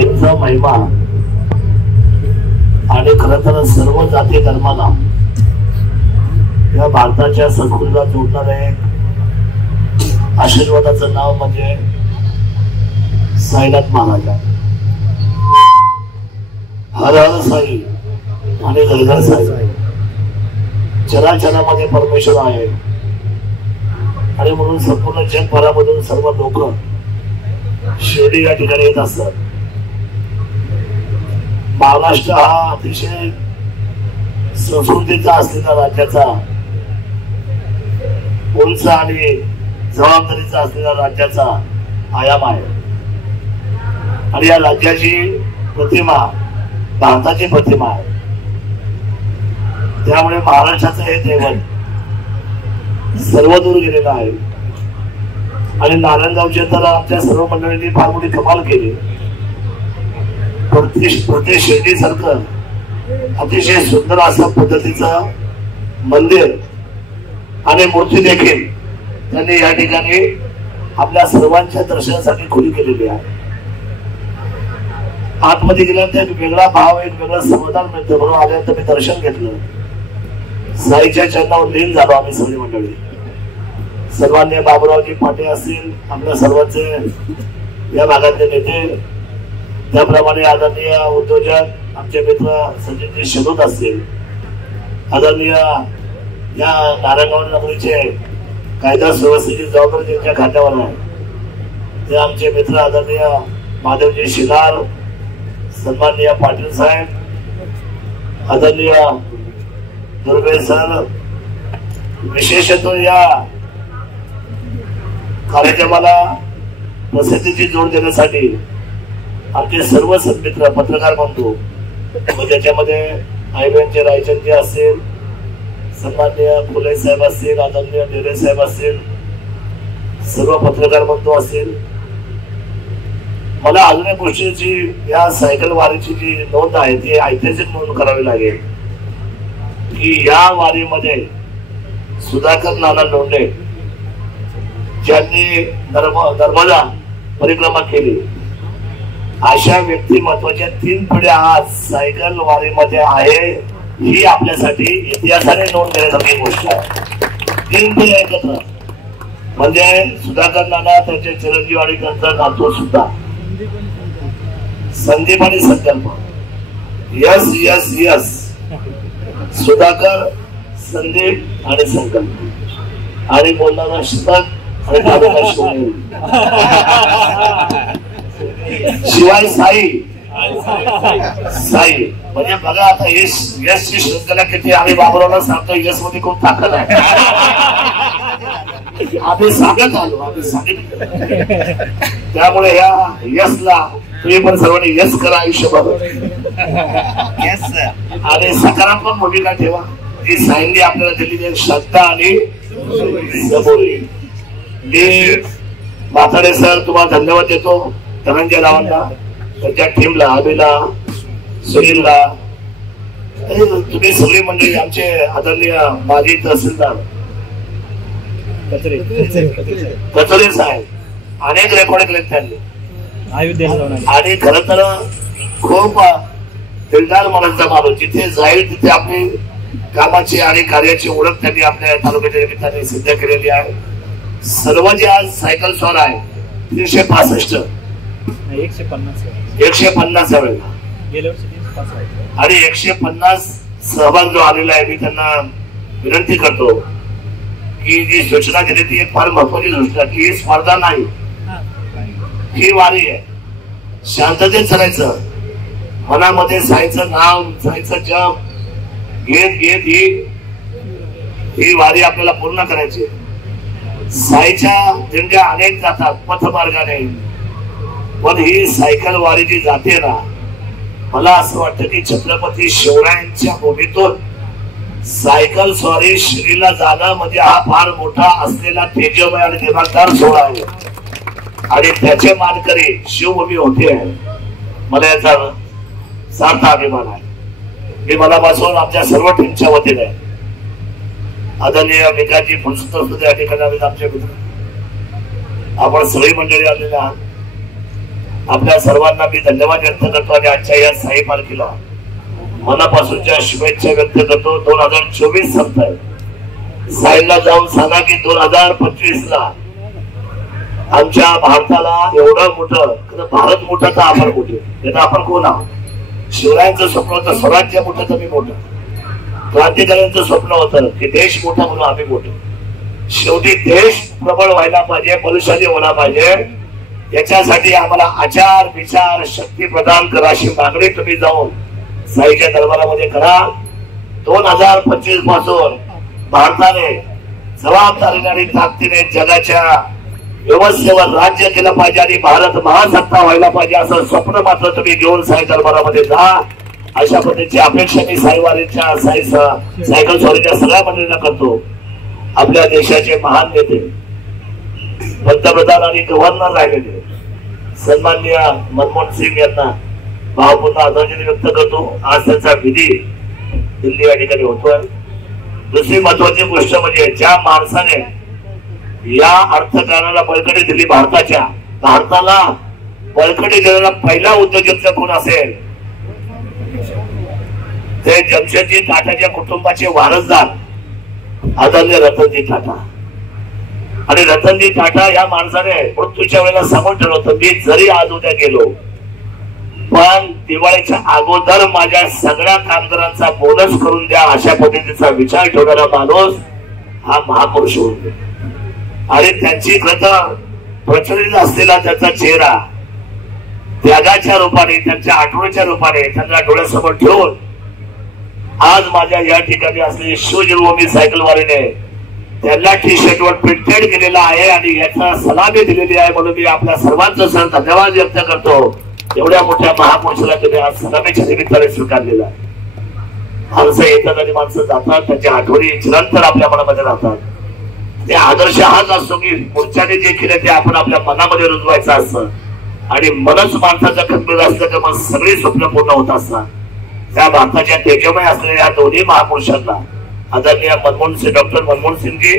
साईंचा महिमा आणि खरं तर सर्व जाती धर्माला या भारताच्या संस्कृतीला जोडणारे आशीर्वादाचं नाव म्हणजे साईनाथ महाराज. हर हर साई आणि घर साई. चराचरामध्ये परमेश्वर आहे आणि म्हणून संपूर्ण जगभरामधून सर्व लोक शिर्डी या ठिकाणी येत असतात. महाराष्ट्र हा अतिशय संस्कृतीचा असलेला राज्याचा उंच आणि जबाबदारीचा असलेला राज्याचा आयाम आहे आणि या राज्याची प्रतिमा भारताची प्रतिमा आहे. त्यामुळे महाराष्ट्राचं हे दैवत सर्वदूर गेलेलं आहे आणि नारायणगावच्या तर आमच्या सर्व मंडळींनी फार मोठी कमाल केली. प्रत्येक शिर्डी सारखं अतिशय सुंदर अशा पद्धतीचं मंदिर आणि मूर्ती देखील त्यांनी या ठिकाणी आपल्या सर्वांच्या दर्शनासाठी खुली केलेली आहे. आतमध्ये गेल्यानंतर एक वेगळा भाव, एक वेगळं समाधान मिळतं. म्हणून आल्यानंतर मी दर्शन घेतलं, साईच्या चरणावर लीन झालो आम्ही सगळी मंडळी. सर्वांनी बाबुरावजी पाटे असतील, आपल्या सर्वांचे या भागातले नेते, त्याप्रमाणे आदरणीय उद्योजक आमचे मित्र संजयजी शेलूत असतील, आदरणीय या नारायणगाव नगरीचे कायदा सुव्यवस्थेची जबाबदारी त्यांच्या खात्यावर आहे ते आमचे मित्र आदरणीय महादेवजी शिलार, सन्माननीय पाटील साहेब, आदरणीय दुर्गे सर. विशेषतः या कार्यक्रमाला प्रसिद्धीची जोड देण्यासाठी आमचे सर्व सन्मित्र पत्रकार बंधू, ज्याच्यामध्ये आईबेनचे रायचंदजी असतील, सन्माननीय फुले साहेब असतील, आदरणीय डेरे साहेब असतील, सर्व पत्रकार बंधू असतील. मला अजून एक गोष्टीची या सायकल वारीची जी नोंद आहे ती ऐतिहासिक नोंद करावी लागेल की या वारीमध्ये सुधाकर नाना लोंढे ज्यांनी नर्मदा परिक्रमा केली अशा व्यक्तिमत्वाच्या 3 पिढ्या आज सायकल वारीमध्ये आहे. ही आपल्यासाठी इतिहासाने नोंद करण्यासारखी गोष्ट आहे. 3 पिढ्या एकत्र म्हणजे सुधाकर नाना, त्याचे चिरंजीव आणि त्यांचा नातू सुद्धा संदीप आणि संकल्प. Yes yes yes. Sudhakar, Sandeep आणि संकल्प आणि बोलणारा शिवक आणि शिवाय साई. साई म्हणजे बघा आता यशची श्रृंखला किती. आम्ही बाबुरावला सांगतो यश मध्ये खूप ताकद आहे. आम्ही सांगत आलो, आम्ही सांगितलं. त्यामुळे या यशला तुम्ही पण सर्वांनी यश करा आयुष्यभर आणि सकारात्मक भूमिका ठेवा. ही साईंनी आपल्याला दिलेली एक श्रद्धा आणि सबुरी. मी म्हातारे सर तुम्हाला धन्यवाद देतो, धनंजय रावांना, त्यांच्या टीमला, अभिला, सुनीलला, तुम्ही सगळी मंडळी, आमचे आदरणीय माजी तहसीलदार कचरे साहेब अनेक रेकॉर्ड केले त्यांनी आणि खरं तर खूप दिलदार मनाचा माणूस. जिथे जाईल तिथे आपली कामाची आणि कार्याची ओळख त्यांनी आपल्या तालुक्याच्या निमित्ताने सिद्ध केलेली आहे. सर्व जे आज सायकल स्वार आहे 365 150 वेळेला आणि 150 सहभाग जो आलेला आहे. मी त्यांना विनंती करतो की जी सूचना दिली ती एक फार महत्वाची सूचना की ही स्पर्धा नाही, ही वारी आहे. शांततेत चालायचं, मनामध्ये साईचं नाव, साईचं जप घेत घेत ही वारी आपल्याला पूर्ण करायची. साईच्या दिंड्या अनेक जातात पथमार्गाने, पण ही सायकल वारी जी जाते ना, मला असं वाटतं की छत्रपती शिवरायांच्या भूमीतून सायकल स्वारी श्रीला जाणं म्हणजे हा फार मोठा असलेला तेजोमय आणि दिमागदार सोहळा आहे आणि त्याचे मानकरी शिवभूमी होते आहे. मला याचा सार्थ अभिमान आहे. मी मला बसवून आमच्या सर्व टीमच्या वतीने आदरणीय विकासजी फुलसूत्र सुद्धा या ठिकाणी आमचे मित्र, आपण सगळी मंडळी आलेले आहात. आपल्या सर्वांना मी धन्यवाद व्यक्त करतो आणि आजच्या या साई पालखीला मनापासूनच्या शुभेच्छा व्यक्त करतो. 2024 संपताय. साईला जाऊन सांगा की 2025 ला आमच्या भारताला एवढं मोठं, भारत मोठा तर आपण मोठे, आपण कोण आहोत? शिवरायांचं स्वप्न होतं स्वराज्य मोठं तर मी मोठं, क्रांतिकाऱ्यांचं स्वप्न होतं की देश मोठा म्हणून आम्ही मोठं. शेवटी देश प्रबळ व्हायला पाहिजे, बलशाली व्हायला पाहिजे. याच्यासाठी आम्हाला आचार विचार शक्ती प्रदान करा अशी मागणी तुम्ही जाऊन साईच्या दरबारामध्ये करा. 2025 पासून भारताने जबाबदारीने आणि ताकदीने जगाच्या व्यवस्थेवर राज्य केलं पाहिजे आणि भारत महासत्ता व्हायला पाहिजे असं स्वप्न मात्र तुम्ही घेऊन साई दरबारामध्ये जा. अशा पद्धतीची अपेक्षा मी साईवारीच्या सायकल स्वारीच्या सगळ्या मंडळींना करतो. आपल्या देशाचे महान नेते पंतप्रधान आणि गव्हर्नर राहिलेले सन्माननीय मनमोहन सिंग यांना भावपूर्ण आदरांजली व्यक्त करतो. आज त्यांचा विधी दिल्ली या ठिकाणी होतोय. दुसरी महत्वाची गोष्ट म्हणजे ज्या माणसाने या अर्थकारणाला बळकटी दिली, भारताला बळकटी देणारा पहिला उद्योजक कोण असेल ते जमशेदजी टाटाच्या कुटुंबाचे वारसदार आदरणीय रतनजी टाटा. आणि रतनजी टाटा या माणसाने मृत्यूच्या वेळेला सांगून ठेवलं होतं, मी जरी आज उद्या गेलो पण दिवाळीच्या अगोदर माझ्या सगळ्या कामगारांचा बोनस करून द्या अशा पद्धतीचा विचार ठेवणारा माणूस हा महापुरुष होते. आणि त्यांची कथा प्रचलित असलेला त्याचा चेहरा त्यागाच्या रूपाने, त्यांच्या आठवणीच्या रूपाने त्यांना डोळ्यासमोर ठेवून आज माझ्या या ठिकाणी असलेली शिवजन्मभूमी सायकलवारीने त्यांना टी शर्टवर प्रिंटेड केलेला आहे आणि याचा सलामी दिलेली आहे. म्हणून मी आपल्या सर्वांचं सर धन्यवाद व्यक्त करतो. एवढ्या मोठ्या महापुरुषाला तुम्ही आज सलामीच्या निमित्ताने स्वीकारलेला आहे. माणसं येतात आणि माणसं जातात, त्यांच्या आठवणी चिरंतर आपल्या मनामध्ये राहतात. ते आदर्श हाच असतो की पुढच्याने जे केलं ते आपण आपल्या मनामध्ये रुजवायचं असतं आणि मनच माणसाचं खंबीर असलं तर मग सगळी स्वप्न पूर्ण होत असतात. त्या भारताच्या तेजमय असलेल्या दोन्ही महापुरुषांना आदरणीय डॉक्टर मनमोहन सिंगजी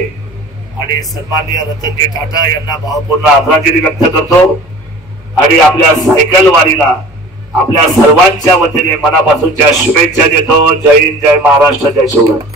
आणि सन्माननीय रतनजी टाटा यांना भावपूर्ण आदरांजली व्यक्त करतो. आणि आपल्या सायकल वारीला आपल्या सर्वांच्या वतीने मनापासूनच्या शुभेच्छा देतो. जय हिंद, जय महाराष्ट्र, जय शिवराय.